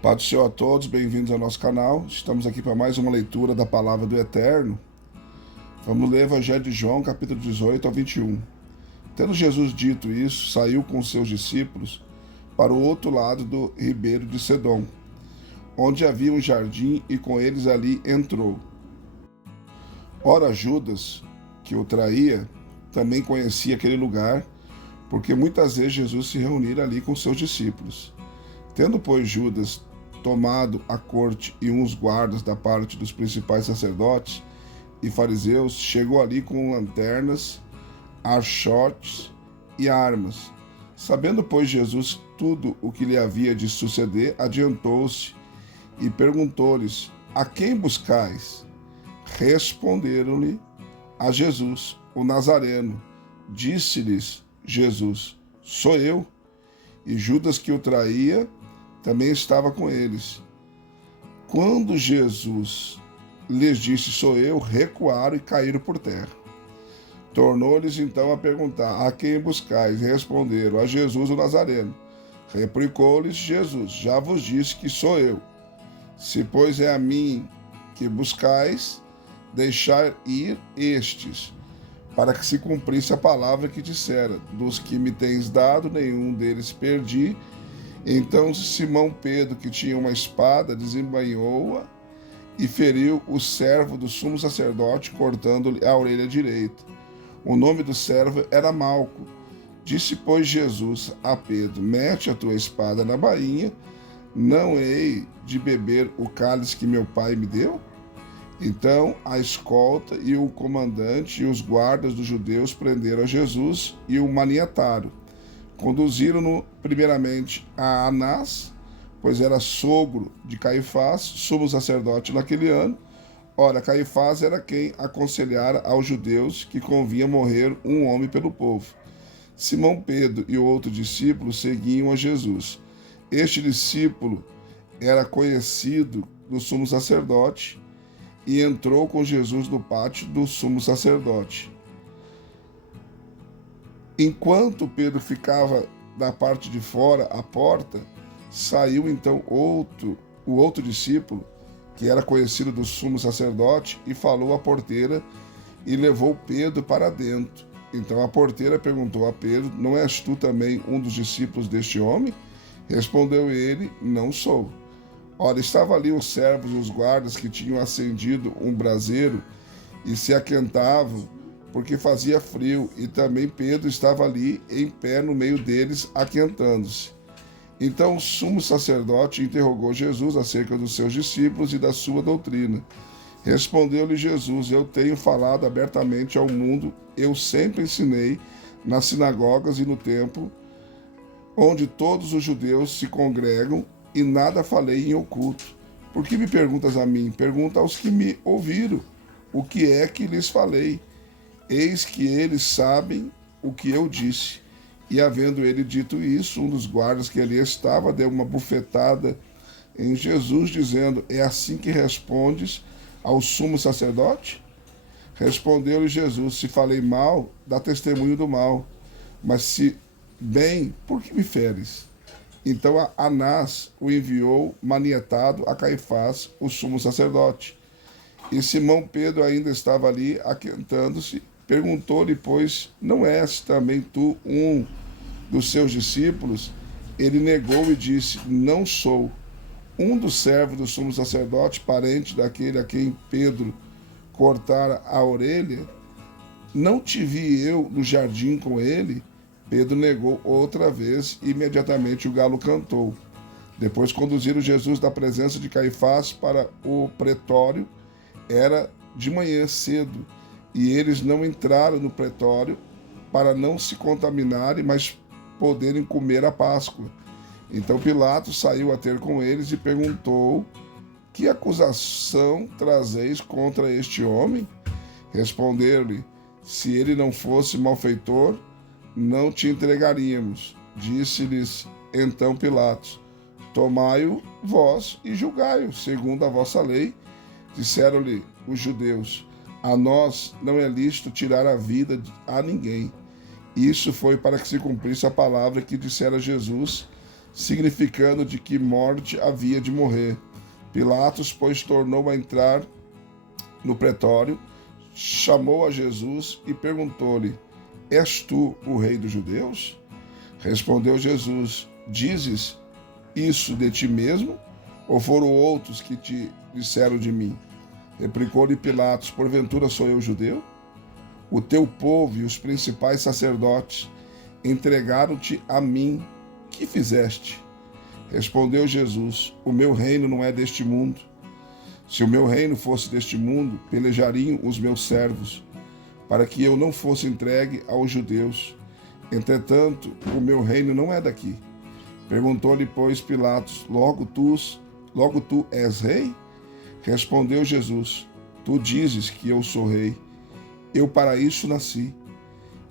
Pai do Senhor a todos, bem-vindos ao nosso canal. Estamos aqui para mais uma leitura da Palavra do Eterno. Vamos ler Evangelho de João, capítulo 18 ao 21. Tendo Jesus dito isso, saiu com seus discípulos para o outro lado do ribeiro de Sedom, onde havia um jardim, e com eles ali entrou. Ora, Judas, que o traía, também conhecia aquele lugar, porque muitas vezes Jesus se reunira ali com seus discípulos. Tendo, pois, Judas tomado a corte e uns guardas da parte dos principais sacerdotes e fariseus, chegou ali com lanternas, archotes e armas. Sabendo, pois, Jesus tudo o que lhe havia de suceder, adiantou-se e perguntou-lhes: A quem buscais? Responderam-lhe: A Jesus, o Nazareno. Disse-lhes Jesus: Sou eu. E Judas, que o traía, também estava com eles. Quando Jesus lhes disse: Sou eu, recuaram e caíram por terra. Tornou-lhes então a perguntar: A quem buscais? Responderam: A Jesus o Nazareno. Replicou-lhes Jesus: Já vos disse que sou eu. Se, pois, é a mim que buscais, deixai ir estes, para que se cumprisse a palavra que dissera: Dos que me tens dado, nenhum deles perdi. Então Simão Pedro, que tinha uma espada, desembainhou-a e feriu o servo do sumo sacerdote, cortando-lhe a orelha direita. O nome do servo era Malco. Disse, pois, Jesus a Pedro: Mete a tua espada na bainha, não hei de beber o cálice que meu pai me deu? Então a escolta e o comandante e os guardas dos judeus prenderam a Jesus e o maniataram. Conduziram-no primeiramente a Anás, pois era sogro de Caifás, sumo sacerdote naquele ano. Ora, Caifás era quem aconselhara aos judeus que convinha morrer um homem pelo povo. Simão Pedro e o outro discípulo seguiam a Jesus. Este discípulo era conhecido do sumo sacerdote e entrou com Jesus no pátio do sumo sacerdote. Enquanto Pedro ficava da parte de fora, à porta, saiu então o outro discípulo, que era conhecido do sumo sacerdote, e falou à porteira e levou Pedro para dentro. Então a porteira perguntou a Pedro: Não és tu também um dos discípulos deste homem? Respondeu ele: Não sou. Ora, estavam ali os servos e os guardas que tinham acendido um braseiro e se aquentavam, porque fazia frio, e também Pedro estava ali em pé no meio deles, aquentando-se. Então o sumo sacerdote interrogou Jesus acerca dos seus discípulos e da sua doutrina. Respondeu-lhe Jesus: Eu tenho falado abertamente ao mundo, eu sempre ensinei nas sinagogas e no templo, onde todos os judeus se congregam, e nada falei em oculto. Por que me perguntas a mim? Pergunta aos que me ouviram o que é que lhes falei. Eis que eles sabem o que eu disse. E havendo ele dito isso, um dos guardas que ali estava deu uma bufetada em Jesus, dizendo: É assim que respondes ao sumo sacerdote? Respondeu-lhe Jesus: Se falei mal, dá testemunho do mal. Mas se bem, por que me feres? Então Anás o enviou manietado a Caifás, o sumo sacerdote. E Simão Pedro ainda estava ali, aquentando-se. Perguntou-lhe, pois: Não és também tu um dos seus discípulos? Ele negou e disse: Não sou. Um dos servos do sumo sacerdote, parente daquele a quem Pedro cortara a orelha, não te vi eu no jardim com ele? Pedro negou outra vez, e imediatamente o galo cantou. Depois conduziram Jesus da presença de Caifás para o pretório. Era de manhã cedo, e eles não entraram no pretório para não se contaminarem, mas poderem comer a Páscoa. Então Pilatos saiu a ter com eles e perguntou: Que acusação trazeis contra este homem? Responderam-lhe: Se ele não fosse malfeitor, não te entregaríamos. Disse-lhes então Pilatos: Tomai-o vós e julgai-o, segundo a vossa lei. Disseram-lhe os judeus: A nós não é lícito tirar a vida a ninguém. Isso foi para que se cumprisse a palavra que dissera Jesus: significando de que morte havia de morrer. Pilatos, pois, tornou a entrar no pretório, chamou a Jesus e perguntou-lhe: És tu o rei dos judeus? Respondeu Jesus: Dizes isso de ti mesmo, ou foram outros que te disseram de mim? Replicou-lhe Pilatos: Porventura sou eu judeu? O teu povo e os principais sacerdotes entregaram-te a mim. Que fizeste? Respondeu Jesus: O meu reino não é deste mundo. Se o meu reino fosse deste mundo, pelejariam os meus servos, para que eu não fosse entregue aos judeus. Entretanto, o meu reino não é daqui. Perguntou-lhe, pois, Pilatos: Logo tu és rei? Respondeu Jesus: Tu dizes que eu sou rei. Eu para isso nasci,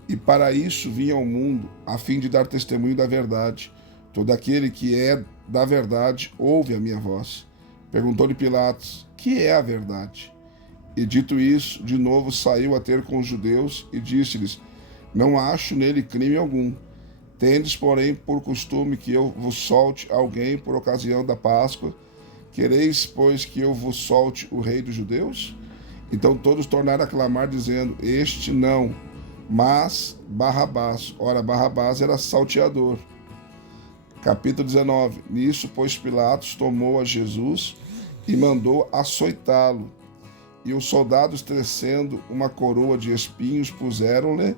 e para isso vim ao mundo, a fim de dar testemunho da verdade. Todo aquele que é da verdade ouve a minha voz. Perguntou-lhe Pilatos: Que é a verdade? E dito isso, de novo saiu a ter com os judeus e disse-lhes: Não acho nele crime algum. Tendes, porém, por costume que eu vos solte alguém por ocasião da Páscoa. Quereis, pois, que eu vos solte o rei dos judeus? Então todos tornaram a clamar, dizendo: Este não, mas Barrabás. Ora, Barrabás era salteador. Capítulo 19. Nisso, pois, Pilatos tomou a Jesus e mandou açoitá-lo. E os soldados, tecendo uma coroa de espinhos, puseram-lhe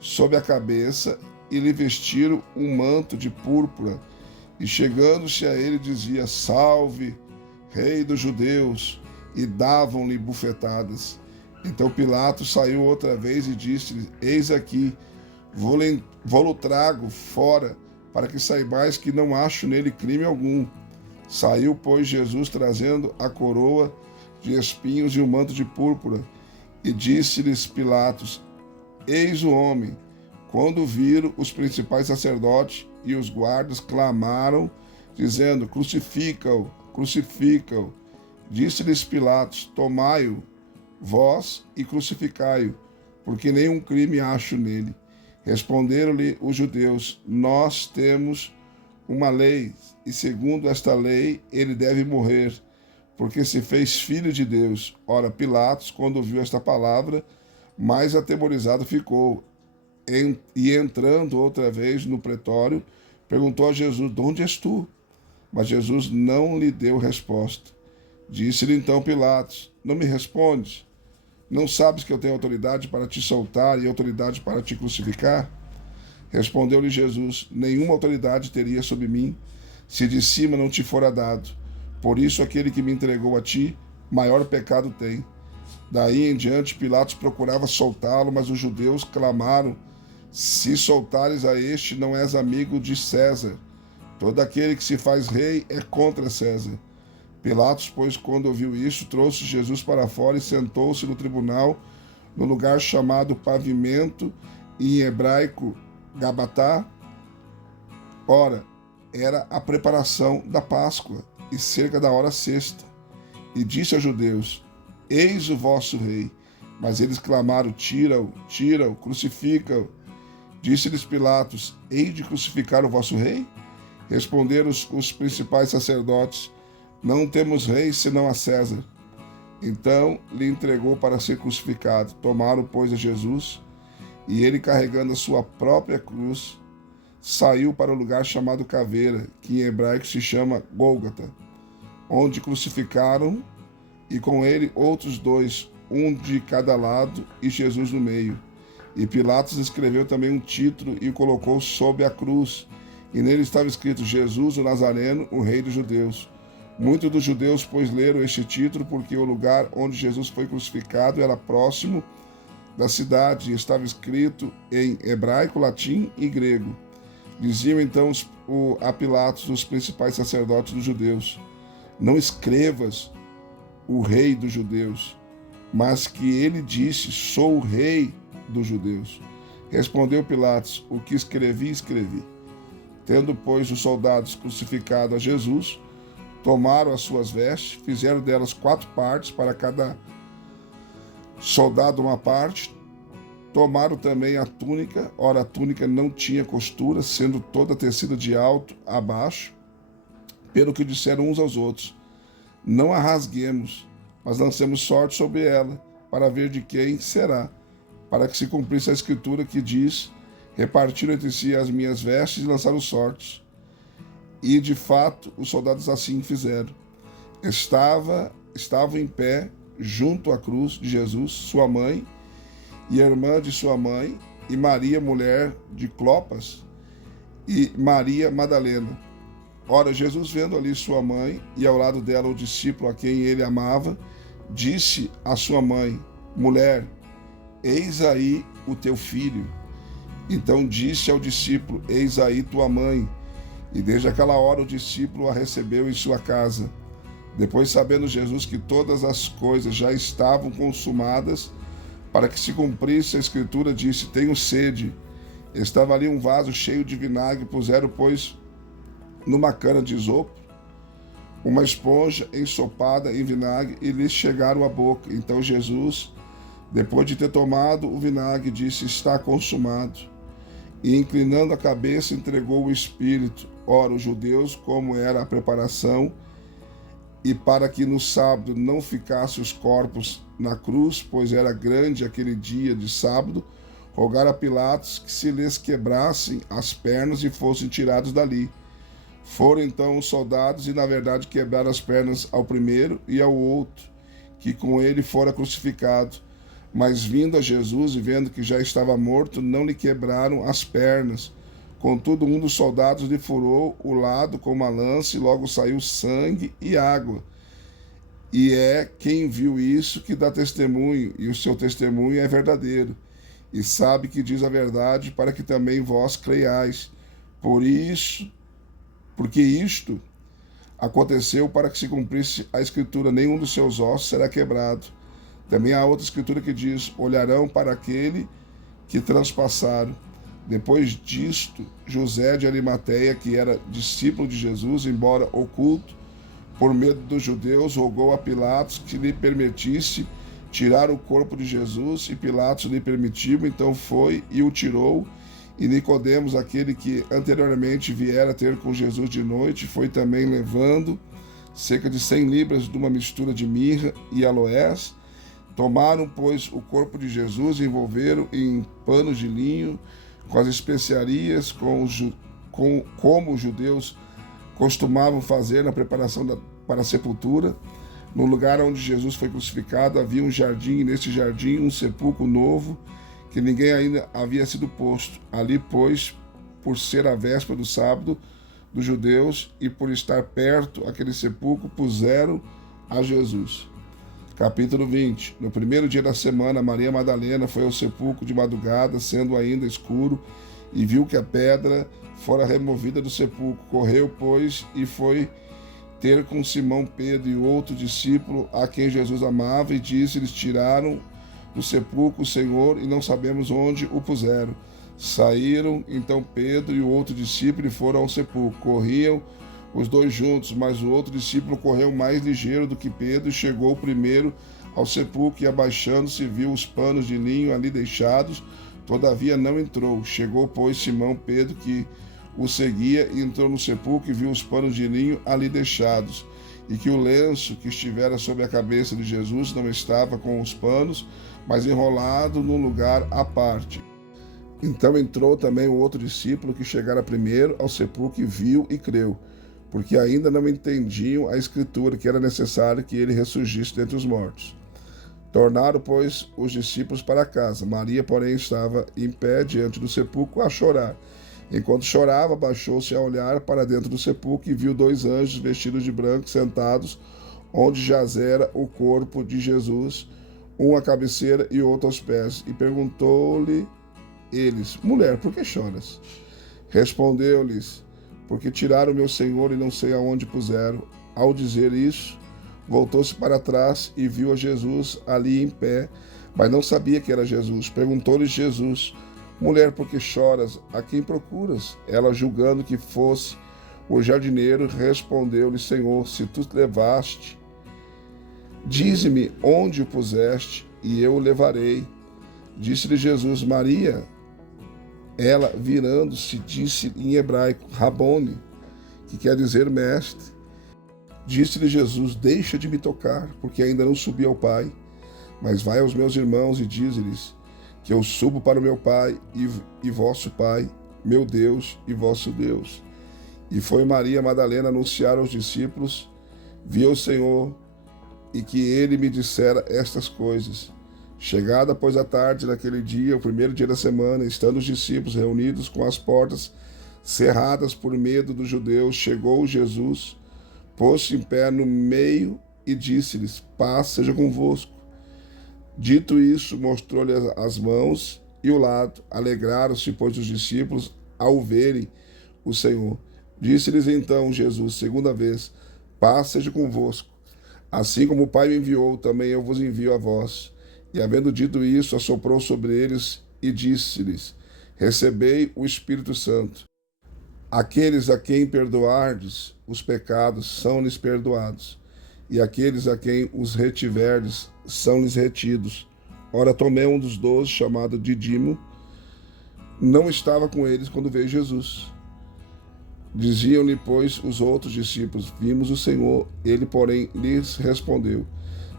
sobre a cabeça e lhe vestiram um manto de púrpura. E chegando-se a ele, dizia: Salve, rei dos judeus! E davam-lhe bufetadas. Então Pilatos saiu outra vez e disse-lhe: Eis aqui, vou-lo trago fora, para que saibais que não acho nele crime algum. Saiu, pois, Jesus trazendo a coroa de espinhos e o manto de púrpura. E disse-lhes Pilatos: Eis o homem. Quando viram, os principais sacerdotes e os guardas clamaram, dizendo: Crucifica-o, crucifica-o. Disse-lhes Pilatos: Tomai-o, vós, e crucificai-o, porque nenhum crime acho nele. Responderam-lhe os judeus: Nós temos uma lei, e segundo esta lei ele deve morrer, porque se fez filho de Deus. Ora, Pilatos, quando ouviu esta palavra, mais atemorizado ficou, e entrando outra vez no pretório, perguntou a Jesus: De onde és tu? Mas Jesus não lhe deu resposta. Disse-lhe então Pilatos: Não me respondes? Não sabes que eu tenho autoridade para te soltar e autoridade para te crucificar? Respondeu-lhe Jesus: Nenhuma autoridade teria sobre mim, se de cima não te fora dado. Por isso aquele que me entregou a ti, maior pecado tem. Daí em diante Pilatos procurava soltá-lo, mas os judeus clamaram: Se soltares a este, não és amigo de César. Todo aquele que se faz rei é contra César. Pilatos, pois, quando ouviu isso, trouxe Jesus para fora e sentou-se no tribunal, no lugar chamado Pavimento, e em hebraico Gabatá. Ora, era a preparação da Páscoa, e cerca da hora sexta. E disse aos judeus: Eis o vosso rei. Mas eles clamaram: Tira-o, tira-o, crucifica-o. Disse-lhes Pilatos: Hei de crucificar o vosso rei? Responderam os principais sacerdotes: Não temos rei senão a César. Então lhe entregou para ser crucificado. Tomaram, pois, a Jesus, e ele, carregando a sua própria cruz, saiu para o lugar chamado Caveira, que em hebraico se chama Gólgota, onde crucificaram, e com ele outros dois, um de cada lado, e Jesus no meio. E Pilatos escreveu também um título e o colocou sob a cruz, e nele estava escrito: Jesus, o Nazareno, o rei dos judeus. Muitos dos judeus, pois, leram este título, porque o lugar onde Jesus foi crucificado era próximo da cidade, e estava escrito em hebraico, latim e grego. Diziam então a Pilatos os principais sacerdotes dos judeus: Não escrevas o rei dos judeus, mas que ele disse: Sou o rei dos judeus. Respondeu Pilatos: O que escrevi, escrevi. Tendo, pois, os soldados crucificado a Jesus, tomaram as suas vestes, fizeram delas 4 partes, para cada soldado uma parte, Tomaram também a túnica, ora a túnica não tinha costura, sendo toda tecida de alto a baixo, pelo que disseram uns aos outros: não a rasguemos, mas lancemos sorte sobre ela, para ver de quem será, para que se cumprisse a escritura que diz: repartiram entre si as minhas vestes e lançaram sortes. E de fato os soldados assim fizeram. Estavam em pé junto à cruz de Jesus, sua mãe e a irmã de sua mãe, e Maria, mulher de Clopas, e Maria Madalena. Ora, Jesus, vendo ali sua mãe e ao lado dela o discípulo a quem ele amava, disse à sua mãe: mulher, eis aí o teu filho. Então disse ao discípulo: eis aí tua mãe. E desde aquela hora o discípulo a recebeu em sua casa. Depois, sabendo Jesus que todas as coisas já estavam consumadas, para que se cumprisse a escritura, disse: tenho sede. Estava ali um vaso cheio de vinagre, puseram, pois, numa cana de isopo, uma esponja ensopada em vinagre, e lhes chegaram à boca. Então Jesus, depois de ter tomado o vinagre, disse: está consumado. E inclinando a cabeça, entregou o Espírito. Ora, os judeus, como era a preparação, e para que no sábado não ficassem os corpos na cruz, pois era grande aquele dia de sábado, rogaram a Pilatos que se lhes quebrassem as pernas e fossem tirados dali. Foram então os soldados e, na verdade, quebraram as pernas ao primeiro e ao outro, que com ele fora crucificado. Mas vindo a Jesus e vendo que já estava morto, não lhe quebraram as pernas. Contudo, um dos soldados lhe furou o lado com uma lança, e logo saiu sangue e água. E é quem viu isso que dá testemunho, e o seu testemunho é verdadeiro. E sabe que diz a verdade, para que também vós creiais. Porque isto aconteceu para que se cumprisse a escritura: nenhum dos seus ossos será quebrado. Também há outra escritura que diz: olharão para aquele que transpassaram. Depois disto, José de Arimateia, que era discípulo de Jesus, embora oculto, por medo dos judeus, rogou a Pilatos que lhe permitisse tirar o corpo de Jesus, e Pilatos lhe permitiu. Então foi e o tirou. E Nicodemos, aquele que anteriormente viera ter com Jesus de noite, foi também, levando cerca de 100 libras de uma mistura de mirra e aloés. Tomaram, pois, o corpo de Jesus e envolveram em panos de linho, com as especiarias, como os judeus costumavam fazer na preparação para a sepultura. No lugar onde Jesus foi crucificado havia um jardim, e neste jardim um sepulcro novo, que ninguém ainda havia sido posto. Ali, pois, por ser a véspera do sábado dos judeus, e por estar perto aquele sepulcro, puseram a Jesus. Capítulo 20. No primeiro dia da semana, Maria Madalena foi ao sepulcro de madrugada, sendo ainda escuro, e viu que a pedra fora removida do sepulcro. Correu, pois, e foi ter com Simão Pedro e o outro discípulo a quem Jesus amava, e disse: eles tiraram do sepulcro o Senhor, e não sabemos onde o puseram. Saíram então Pedro e o outro discípulo e foram ao sepulcro. Corriam os dois juntos, mas o outro discípulo correu mais ligeiro do que Pedro e chegou primeiro ao sepulcro, e abaixando-se viu os panos de linho ali deixados, todavia não entrou. Chegou, pois, Simão Pedro, que o seguia, e entrou no sepulcro e viu os panos de linho ali deixados, e que o lenço que estivera sobre a cabeça de Jesus não estava com os panos, mas enrolado num lugar à parte. Então entrou também o outro discípulo, que chegara primeiro ao sepulcro, e viu e creu, porque ainda não entendiam a escritura, que era necessário que ele ressurgisse dentre os mortos. Tornaram, pois, os discípulos para casa. Maria, porém, estava em pé diante do sepulcro a chorar. Enquanto chorava, baixou-se a olhar para dentro do sepulcro e viu dois anjos vestidos de branco sentados onde jazera o corpo de Jesus, um à cabeceira e outro aos pés. E perguntou-lhe eles: mulher, por que choras? Respondeu-lhes: porque tiraram meu Senhor e não sei aonde puseram. Ao dizer isso, voltou-se para trás e viu a Jesus ali em pé, mas não sabia que era Jesus. Perguntou-lhe Jesus: mulher, por que choras? A quem procuras? Ela, julgando que fosse o jardineiro, respondeu-lhe: Senhor, se tu levaste, dize-me onde o puseste, e eu o levarei. Disse-lhe Jesus, Maria. Ela, virando-se, disse em hebraico, Rabone, que quer dizer mestre. Disse-lhe Jesus, deixa de me tocar, porque ainda não subi ao Pai, mas vai aos meus irmãos e dize-lhes que eu subo para o meu Pai e vosso Pai, meu Deus e vosso Deus. E foi Maria Madalena anunciar aos discípulos, vi o Senhor, e que ele me dissera estas coisas. Chegada, pois, a tarde naquele dia, o primeiro dia da semana, estando os discípulos reunidos com as portas cerradas por medo dos judeus, chegou Jesus, pôs-se em pé no meio e disse-lhes, paz seja convosco. Dito isso, mostrou-lhe as mãos e o lado. Alegraram-se, pois, os discípulos ao verem o Senhor. Disse-lhes então Jesus, segunda vez, paz seja convosco. Assim como o Pai me enviou, também eu vos envio a vós. E havendo dito isso, assoprou sobre eles e disse-lhes, recebei o Espírito Santo. Aqueles a quem perdoardes os pecados são-lhes perdoados, e aqueles a quem os retiverdes são-lhes retidos. Ora, Tomé, um dos 12, chamado Didimo, não estava com eles quando veio Jesus. Diziam-lhe, pois, os outros discípulos, vimos o Senhor. Ele, porém, lhes respondeu,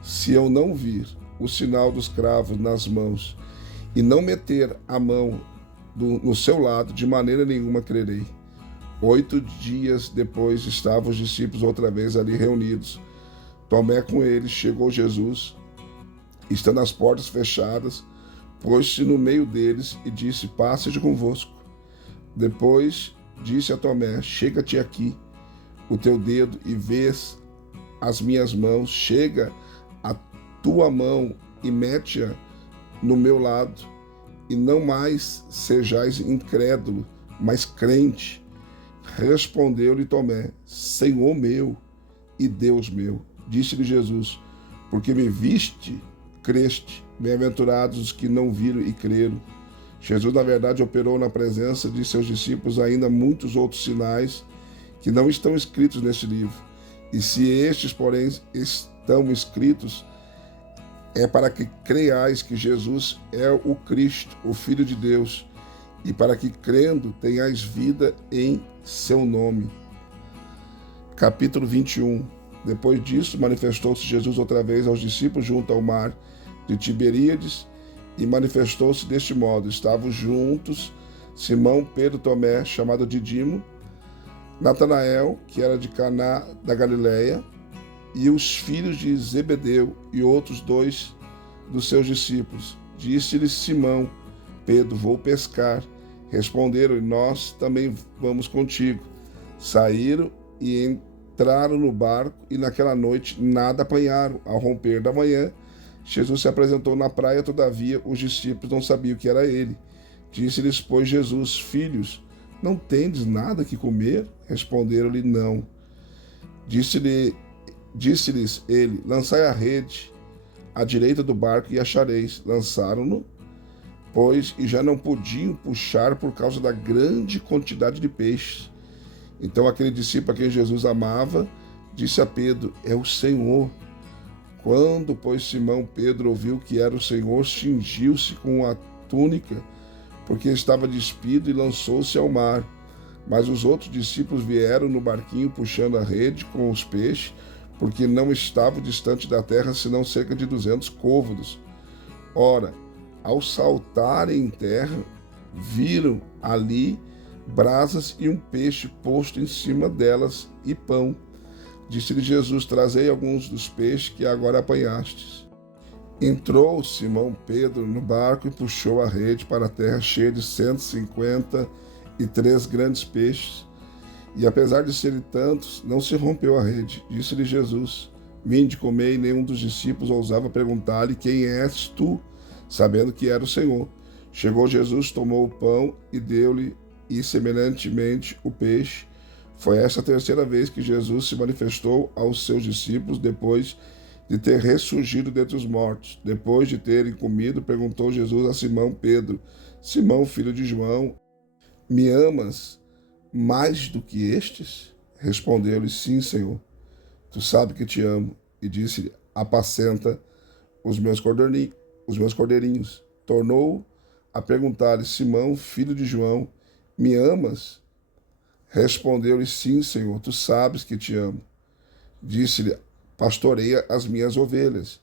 se eu não vir o sinal dos cravos nas mãos e não meter a mão no seu lado, de maneira nenhuma crerei. 8 dias depois estavam os discípulos outra vez ali reunidos. Tomé com eles, chegou Jesus, estando as portas fechadas, pôs-se no meio deles e disse, paz seja convosco. Depois disse a Tomé, chega-te aqui o teu dedo e vês as minhas mãos, chega a tua mão e mete-a no meu lado, e não mais sejais incrédulo, mas crente. Respondeu-lhe Tomé, Senhor meu e Deus meu. Disse-lhe Jesus, porque me viste, creste. Bem-aventurados os que não viram e creram. Jesus, na verdade, operou na presença de seus discípulos ainda muitos outros sinais que não estão escritos neste livro. E se estes, porém, estão escritos, é para que creiais que Jesus é o Cristo, o Filho de Deus, e para que, crendo, tenhais vida em seu nome. Capítulo 21. Depois disso, manifestou-se Jesus outra vez aos discípulos junto ao mar de Tiberíades, e manifestou-se deste modo. Estavam juntos Simão, Pedro, Tomé, chamado Didimo, Natanael, que era de Caná da Galileia, e os filhos de Zebedeu e outros 2 dos seus discípulos. Disse-lhes Simão, Pedro, vou pescar. Responderam, nós também vamos contigo. Saíram e entraram no barco, e naquela noite nada apanharam. Ao romper da manhã, Jesus se apresentou na praia, todavia os discípulos não sabiam que era ele. Disse-lhes, pois, Jesus, filhos, não tendes nada que comer? Responderam-lhe, não. Disse-lhes ele, lançai a rede à direita do barco e achareis. Lançaram-no, pois, e já não podiam puxar por causa da grande quantidade de peixes. Então aquele discípulo a quem Jesus amava disse a Pedro, é o Senhor. Quando, pois, Simão Pedro ouviu que era o Senhor, cingiu-se com a túnica, porque estava despido, e lançou-se ao mar. Mas os outros discípulos vieram no barquinho puxando a rede com os peixes, porque não estavam distante da terra, senão cerca de 200 côvados. Ora, ao saltarem em terra, viram ali brasas e um peixe posto em cima delas e pão. Disse-lhe Jesus, trazei alguns dos peixes que agora apanhastes. Entrou Simão Pedro no barco e puxou a rede para a terra cheia de 153 grandes peixes. E apesar de serem tantos, não se rompeu a rede. Disse-lhe Jesus, vinde, comei, e nenhum dos discípulos ousava perguntar-lhe, quem és tu? Sabendo que era o Senhor. Chegou Jesus, tomou o pão e deu-lhe, e semelhantemente o peixe. Foi esta a terceira vez que Jesus se manifestou aos seus discípulos depois de ter ressurgido dentre os mortos. Depois de terem comido, perguntou Jesus a Simão Pedro, Simão, filho de João, me amas mais do que estes? Respondeu-lhe, sim, Senhor. Tu sabes que te amo. E disse-lhe, apacenta os meus cordeirinhos. Tornou a perguntar-lhe: Simão, filho de João, me amas? Respondeu-lhe: Sim, Senhor, tu sabes que te amo. Disse-lhe: Pastoreia as minhas ovelhas.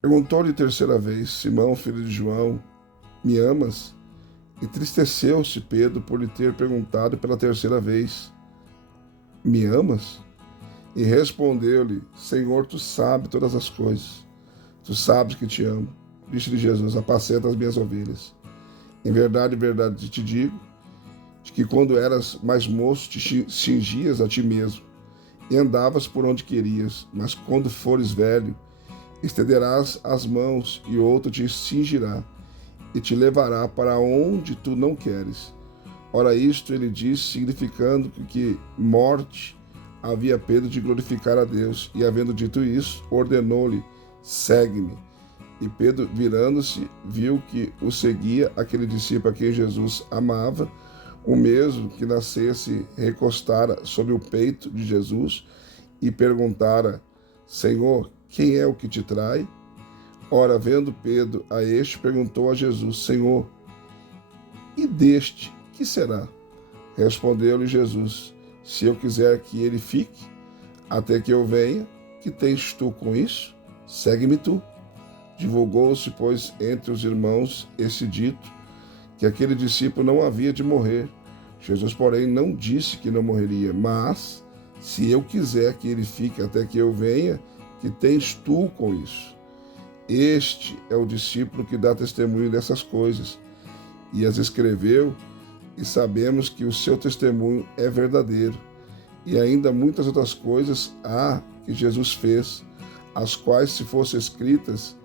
Perguntou-lhe terceira vez: Simão, filho de João, me amas? Entristeceu-se Pedro por lhe ter perguntado pela terceira vez: Me amas? E respondeu-lhe: Senhor, tu sabes todas as coisas. Tu sabes que te amo. Disse-lhe Jesus: Apacenta as minhas ovelhas. Em verdade te digo, de que quando eras mais moço te cingias a ti mesmo e andavas por onde querias, mas quando fores velho, estenderás as mãos e outro te cingirá e te levará para onde tu não queres. Ora, isto ele disse, significando que morte havia Pedro de glorificar a Deus, e havendo dito isso, ordenou-lhe: Segue-me. E Pedro, virando-se, viu que o seguia aquele discípulo a quem Jesus amava, o mesmo que nascesse recostara sobre o peito de Jesus e perguntara: Senhor, quem é o que te trai? Ora, vendo Pedro a este, perguntou a Jesus: Senhor, e deste, que será? Respondeu-lhe Jesus: Se eu quiser que ele fique, até que eu venha, que tens tu com isso? Segue-me tu. Divulgou-se, pois, entre os irmãos esse dito, que aquele discípulo não havia de morrer. Jesus, porém, não disse que não morreria, mas, se eu quiser que ele fique até que eu venha, que tens tu com isso? Este é o discípulo que dá testemunho dessas coisas, e as escreveu, e sabemos que o seu testemunho é verdadeiro. E ainda muitas outras coisas há que Jesus fez, as quais, se fossem escritas,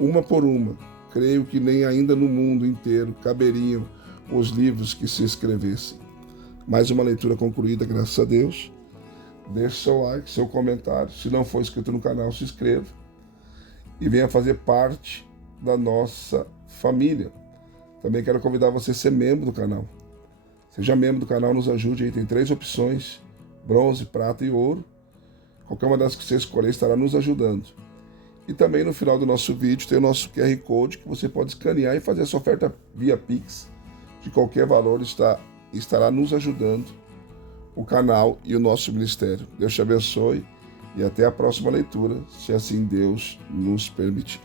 uma por uma, creio que nem ainda no mundo inteiro caberiam os livros que se escrevessem. Mais uma leitura concluída, graças a Deus. Deixe seu like, seu comentário. Se não for inscrito no canal, se inscreva e venha fazer parte da nossa família. Também quero convidar você a ser membro do canal. Seja membro do canal, nos ajude aí. Tem 3 opções: bronze, prata e ouro. Qualquer uma das que você escolher estará nos ajudando. E também no final do nosso vídeo tem o nosso QR Code, que você pode escanear e fazer a sua oferta via Pix. De qualquer valor estará nos ajudando o canal e o nosso ministério. Deus te abençoe e até a próxima leitura, se assim Deus nos permitir.